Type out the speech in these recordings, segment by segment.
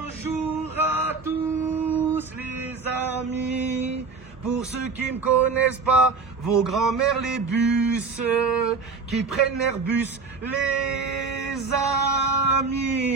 Bonjour à tous les amis. Pour ceux qui me connaissent pas, vos grands-mères les bus, qui prennent l'Airbus, les amis.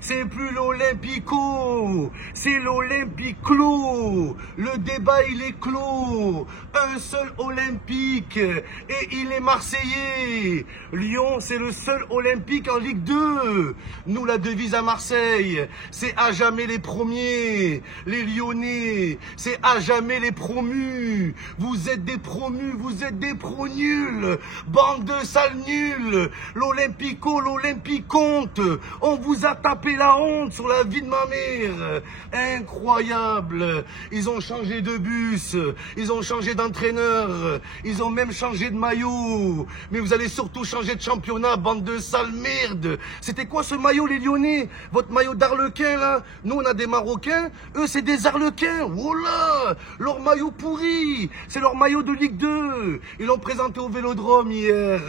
C'est plus l'Olympico, c'est l'Olympiclo. Le débat il est clos. Un seul olympique et il est marseillais. Lyon c'est le seul olympique en Ligue 2. Nous la devise à Marseille, c'est à jamais les premiers. Les Lyonnais, c'est à jamais les promus. Vous êtes des promus, vous êtes des pros nuls. Bande de sales nuls. L'Olympico, l'Olympiconte. On vous a tapé la honte sur la vie de ma mère. Incroyable. Ils ont changé de bus, ils ont changé d'entraîneur, ils ont même changé de maillot. Mais vous allez surtout changer de championnat, bande de sales merde. C'était quoi ce maillot les Lyonnais? Votre maillot d'Arlequin là? Nous on a des Marocains, eux c'est des Arlequins. Voilà, leur maillot pourri, c'est leur maillot de Ligue 2. Ils l'ont présenté au Vélodrome hier.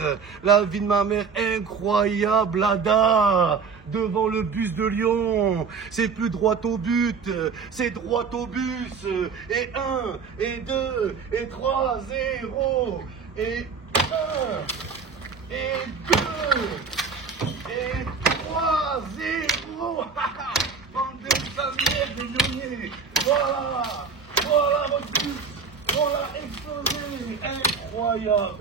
La vie de ma mère, incroyable, Ada. Devant le bus de Lyon, c'est plus droit au but, c'est droit au bus. Et 1, et 2, et 3, 0, et 1, et 2, et 3, 0. Bande de sales merde, les Lyonnais. Voilà, voilà votre bus, voilà explosé, incroyable.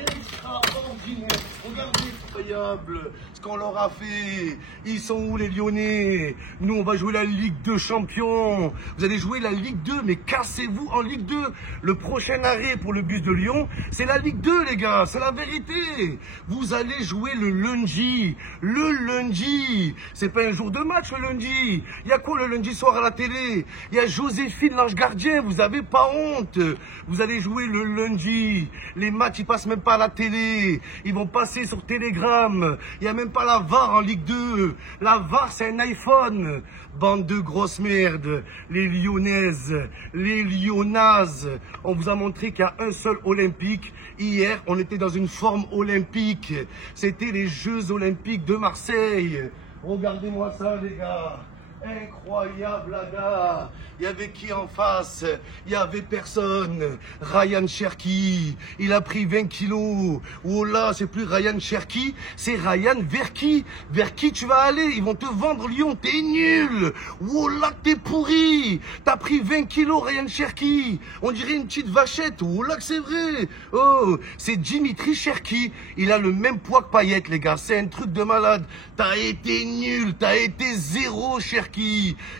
Extraordinaire, regardez, incroyable ce qu'on leur a fait. Ils sont où les Lyonnais? Nous on va jouer la Ligue 2 champions. Vous allez jouer la Ligue 2, mais cassez-vous en Ligue 2. Le prochain arrêt pour le bus de Lyon, c'est la Ligue 2 les gars, c'est la vérité. Vous allez jouer le lundi. Le lundi, c'est pas un jour de match le lundi. Il y a quoi le lundi soir à la télé? Il y a Joséphine l'ange gardien, vous avez pas honte. Vous allez jouer le lundi. Les matchs ils passent même pas à la télé, ils vont passer sur Telegram. Il n'y a même pas la VAR en Ligue 2. La VAR c'est un iPhone. Bande de grosses merdes. Les Lyonnaises, les Lyonnaises. On vous a montré qu'il y a un seul olympique. Hier on était dans une forme olympique. C'était les Jeux olympiques de Marseille. Regardez-moi ça les gars. Incroyable la gars. Il y avait qui en face? Il y avait personne. Ryan Cherki, il a pris 20 kilos. Oh là, c'est plus Ryan Cherki, c'est Ryan vers qui? Vers qui tu vas aller? Ils vont te vendre Lyon, t'es nul. Oh là, t'es pourri. T'as pris 20 kilos Ryan Cherki. On dirait une petite vachette. Oh là que c'est vrai. Oh, c'est Dimitri Cherki. Il a le même poids que Payet les gars. C'est un truc de malade. T'as été nul, t'as été zéro Cherki.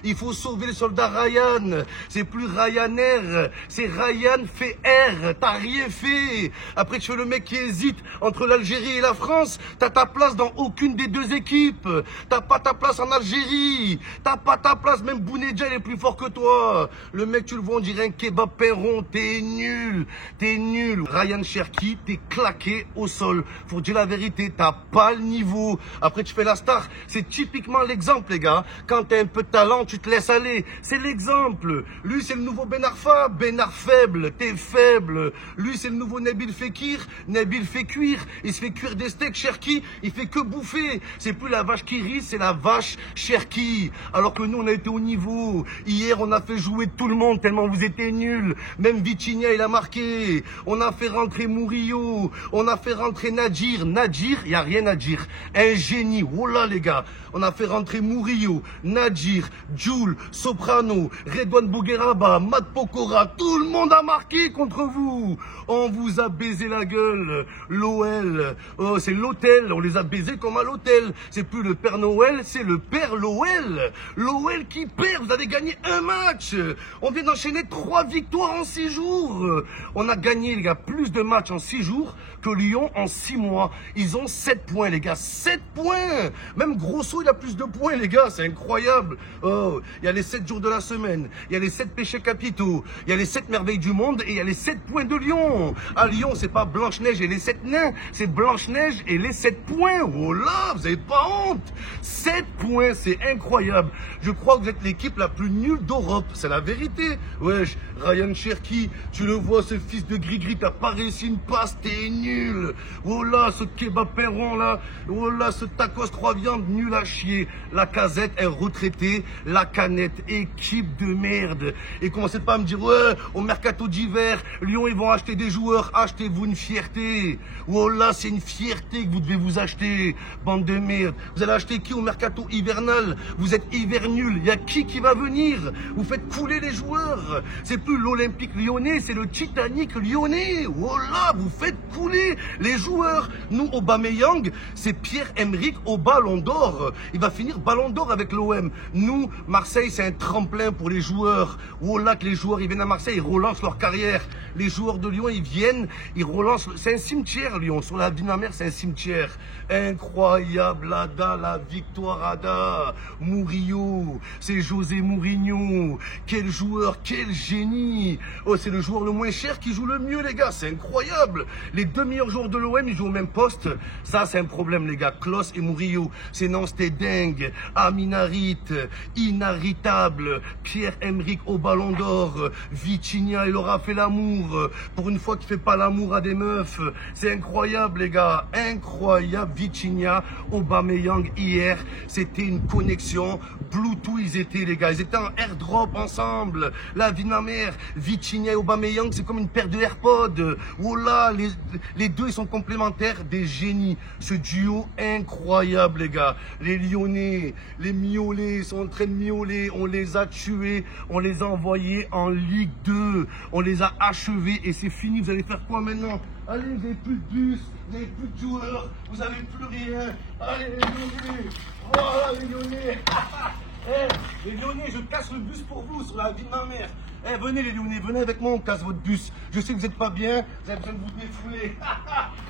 Il faut sauver le soldat Ryan. C'est plus Ryanair, c'est Ryan fait R. T'as rien fait. Après tu fais le mec qui hésite entre l'Algérie et la France. T'as ta place dans aucune des deux équipes. T'as pas ta place en Algérie. T'as pas ta place, même Bounedjah il est plus fort que toi. Le mec tu le vois on dirait un kebab perron. T'es nul, t'es nul. Ryan Cherki, t'es claqué au sol. Faut dire la vérité, t'as pas le niveau. Après tu fais la star, c'est typiquement l'exemple les gars. Quand t'as un peu de talent, tu te laisses aller. C'est l'exemple. Lui, c'est le nouveau Ben Arfa. Ben Arfa faible, t'es faible. Lui, c'est le nouveau Nabil Fekir. Nabil fait cuire. Il se fait cuire des steaks. Cherki, il fait que bouffer. C'est plus la vache qui rit, c'est la vache Cherki. Alors que nous, on a été au niveau. Hier, on a fait jouer tout le monde tellement vous étiez nuls. Même Vitinha, il a marqué. On a fait rentrer Murillo. On a fait rentrer Nadir. Nadir, il n'y a rien à dire. Un génie. Oh là, les gars. On a fait rentrer Murillo, Nadir, Jules, Soprano, Redouane Bougueraba, Mat Pokora, tout le monde a marqué contre vous. On vous a baisé la gueule. L'OL, oh, c'est l'hôtel, on les a baisés comme à l'hôtel. C'est plus le Père Noël, c'est le Père l'OL. L'OL qui perd, vous avez gagné un match. On vient d'enchaîner 3 victoires en 6 jours. On a gagné, les gars, plus de matchs en 6 jours que Lyon en 6 mois. Ils ont 7 points, les gars, 7 points. Même Grosso, il a plus de points, les gars, c'est incroyable. incroyable. Oh, il y a les 7 jours de la semaine, il y a les 7 péchés capitaux, il y a les 7 merveilles du monde et il y a les 7 points de Lyon. À Lyon, c'est pas Blanche-Neige et les 7 nains, c'est Blanche-Neige et les 7 points. Oh là, vous avez pas honte. 7 points, c'est incroyable. Je crois que vous êtes l'équipe la plus nulle d'Europe, c'est la vérité. Wesh, Ryan Cherki, tu le vois, ce fils de gris-gris, t'as pas réussi une passe, t'es nul. Oh là, ce kebab pain rond là, oh là, ce tacos 3 viandes, nul à chier. La casette est retraitée, la canette, équipe de merde. Et commencez pas à me dire, ouais, au mercato d'hiver, Lyon, ils vont acheter des joueurs, achetez-vous une fierté. Oh là, c'est une fierté que vous devez vous acheter, bande de merde. Vous allez acheter qui au mercato hivernal? Vous êtes hiver nul, il y a qui va venir? Vous faites couler les joueurs. C'est plus l'Olympique lyonnais, c'est le Titanic lyonnais. Oh là, vous faites couler les joueurs. Nous, Aubameyang, c'est Pierre-Emerick au Ballon d'Or. Il va finir Ballon d'Or avec l'OM. Nous, Marseille, c'est un tremplin pour les joueurs. Oh là, que les joueurs, ils viennent à Marseille, ils relancent leur carrière. Les joueurs de Lyon, ils viennent, ils relancent. C'est un cimetière, Lyon. Sur la vie de ma mère, c'est un cimetière. Incroyable, Ada, la victoire, Ada. Murillo, c'est José Mourinho. Quel joueur, quel génie. Oh, c'est le joueur le moins cher qui joue le mieux, les gars. C'est incroyable. Les 2 meilleurs joueurs de l'OM, ils jouent au même poste. Ça, c'est un problème, les gars. Klos et Murillo. Sinon, c'était dingue. Aminarit, inarrêtable. Pierre-Emerick au Ballon d'Or. Vitinha, il aura fait l'amour. Pour une fois qu'il fait pas l'amour à des meufs. C'est incroyable, les gars. Incroyable. Vitinha, Aubameyang, hier, c'était une connexion. Bluetooth, ils étaient, les gars. Ils étaient en airdrop ensemble. La vie de ma mère. Vitinha et Aubameyang, c'est comme une paire de AirPods. Oh là, les deux, ils sont complémentaires. Des génies. Ce duo incroyable, les gars. Les Lyonnais, les miaulés, ils sont en train de miauler. On les a tués. On les a envoyés en Ligue 2. On les a achevés et c'est fini. Vous allez faire quoi maintenant? Allez, vous n'avez plus de bus, vous n'avez plus de joueurs, vous n'avez plus rien. Allez, les Lyonnais. Voilà, les Lyonnais. Les Lyonnais, je casse le bus pour vous sur la vie de ma mère. Venez les Lyonnais, venez avec moi, on casse votre bus. Je sais que vous n'êtes pas bien, vous avez besoin de vous défouler.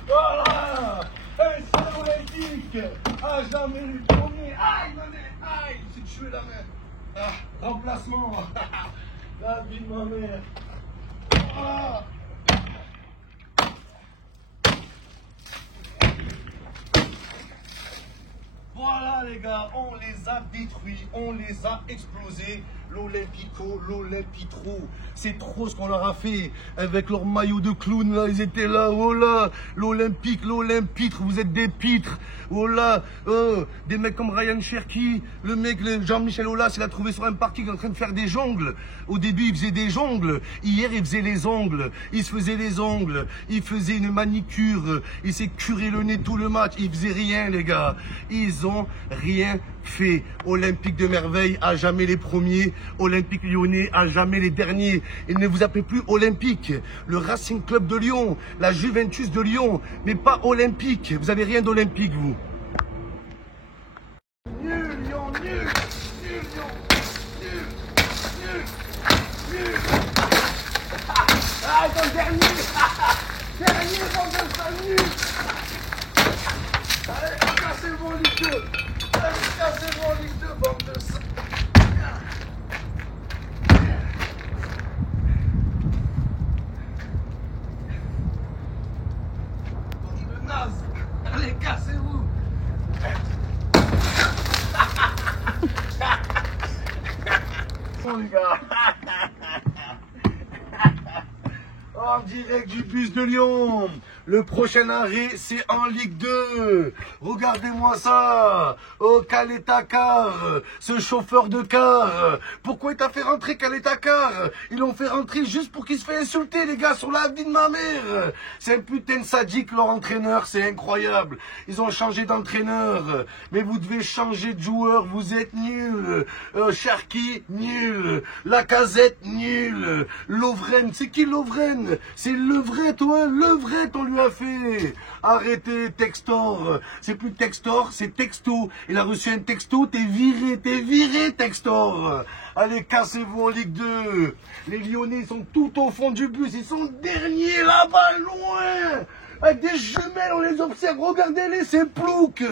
Voilà, un seul olympique. Ah, jamais les premiers. Aïe, aïe, j'ai tué la main. Remplacement. La vie de ma mère. Ah. Voilà les gars, on les a détruits, on les a explosés. L'Olympico, l'Olympitro, c'est trop ce qu'on leur a fait. Avec leur maillot de clown là, ils étaient là, oh là, l'Olympique, l'Olympitre, vous êtes des pitres. Oh là, des mecs comme Ryan Cherki, le mec, Jean-Michel Aulas, il a trouvé sur un parking en train de faire des jongles. Au début, il faisait des jongles. Hier, il faisait les ongles. Il se faisait les ongles. Il faisait une manicure. Il s'est curé le nez tout le match. Il faisait rien, les gars. Ils ont rien fait. Olympique de merveille, à jamais les premiers. Olympique lyonnais, à jamais les derniers. Et ne vous appelez plus Olympique. Le Racing Club de Lyon, la Juventus de Lyon, mais pas Olympique. Vous avez rien d'olympique, vous. Nul, Lyon, nul. Nul, Lyon. Nul. Nul. Nul. Ah, dans le dernier. Dernier, dans le sale nul. Allez, cassez-vous en Ligue 2. Allez, cassez-vous en Ligue 2, bande de ça. Allez, cassez-vous. Bon, les gars. En direct du bus de Lyon. Le prochain arrêt, c'est en Ligue 2. Regardez-moi ça. Oh, Caleta Car, ce chauffeur de car. Pourquoi il t'a fait rentrer Caleta Car? Ils l'ont fait rentrer juste pour qu'il se fait insulter, les gars, sur la vie de ma mère. C'est un putain de sadique, leur entraîneur. C'est incroyable. Ils ont changé d'entraîneur. Mais vous devez changer de joueur. Vous êtes nuls. Cherki, nul. Lacazette, nul. Lovren, c'est qui Lovren? C'est Levret, toi. Levret, on lui a fait. Arrêtez, Textor. C'est plus Textor, c'est Texto. Il a reçu un texto, t'es viré, Textor. Allez, cassez-vous en Ligue 2. Les Lyonnais sont tout au fond du bus. Ils sont derniers là-bas, loin. avec des jumelles, on les observe. Regardez-les, c'est plouc.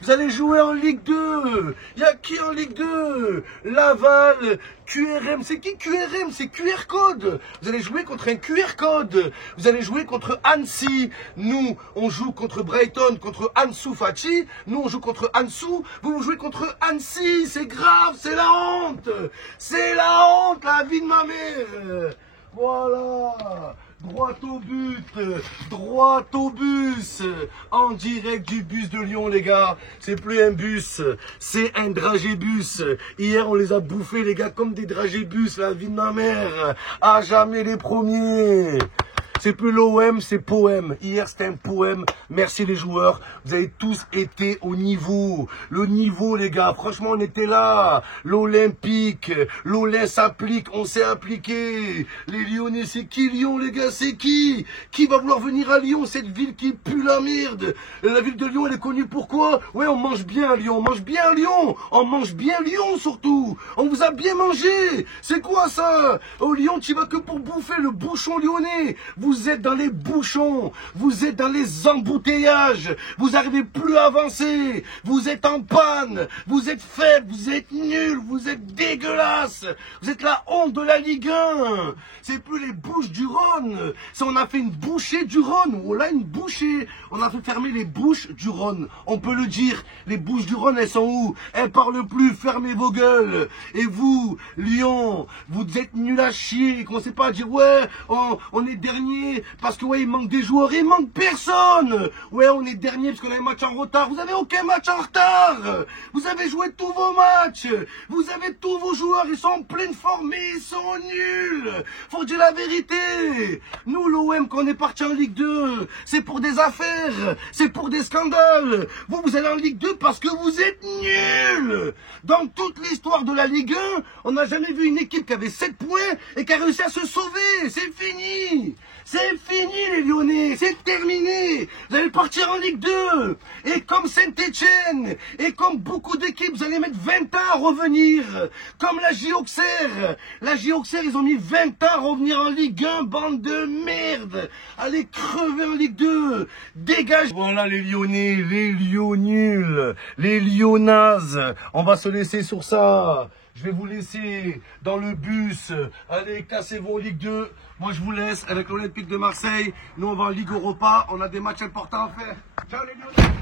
Vous allez jouer en Ligue 2. Il y a qui en Ligue 2? Laval, QRM. C'est qui QRM? C'est QR code. Vous allez jouer contre un QR code. Vous allez jouer contre Annecy. Nous, on joue contre Brighton, contre Ansu Fati. Nous, on joue contre Ansu. Vous jouez contre Annecy. C'est grave, c'est la honte. C'est la honte, la vie de ma mère. Voilà. Droit au but, droit au bus, en direct du bus de Lyon, les gars. C'est plus un bus, c'est un dragébus. Hier, on les a bouffés, les gars, comme des dragébus, la vie de ma mère. À jamais les premiers. C'est plus l'OM, c'est poème. Hier, c'était un poème. Merci les joueurs. Vous avez tous été au niveau. Le niveau, les gars. Franchement, on était là. L'Olympique. L'Olin s'applique. On s'est impliqué. Les Lyonnais, c'est qui Lyon, les gars? C'est qui? Qui va vouloir venir à Lyon? Cette ville qui pue la merde. La ville de Lyon, elle est connue pour quoi? Ouais, on mange bien à Lyon. On mange bien à Lyon. On mange bien Lyon, surtout. On vous a bien mangé. C'est quoi ça? Au Lyon, tu vas que pour bouffer le bouchon lyonnais. Vous êtes dans les bouchons, vous êtes dans les embouteillages, vous n'arrivez plus à avancer, vous êtes en panne, vous êtes faible, vous êtes nul, vous êtes dégueulasse, vous êtes la honte de la Ligue 1. C'est plus les Bouches du Rhône, c'est on a fait une bouchée du Rhône, on a une bouchée, on a fait fermer les Bouches du Rhône, on peut le dire, les Bouches du Rhône elles sont où? Elles parlent plus, fermez vos gueules. Et vous, Lyon, vous êtes nuls à chier, commencez pas à dire ouais, on est dernier parce que ouais il manque des joueurs, il manque personne. Ouais on est dernier parce qu'on a un match en retard. Vous avez aucun match en retard. Vous avez joué tous vos matchs. Vous avez tous vos joueurs, ils sont en pleine forme mais ils sont nuls. Faut dire la vérité. Nous l'OM quand on est parti en Ligue 2, c'est pour des affaires, c'est pour des scandales. Vous allez en Ligue 2 parce que vous êtes nuls. Dans toute l'histoire de la Ligue 1, on n'a jamais vu une équipe qui avait 7 points et qui a réussi à se sauver. C'est fini. C'est fini les Lyonnais, c'est terminé. Vous allez partir en Ligue 2. Et comme Saint-Etienne, et comme beaucoup d'équipes, vous allez mettre 20 ans à revenir. Comme la J-Auxerre. La J-Auxerre, ils ont mis 20 ans à revenir en Ligue 1, bande de merde. Allez crever en Ligue 2. Dégage. Voilà les Lyonnais, les Lyons nuls, les Lyonnaises. On va se laisser sur ça. Je vais vous laisser dans le bus. Allez, cassez-vous en Ligue 2. Moi, je vous laisse avec l'Olympique de Marseille. Nous, on va en Ligue Europa. On a des matchs importants à faire. Ciao les Lyonnais.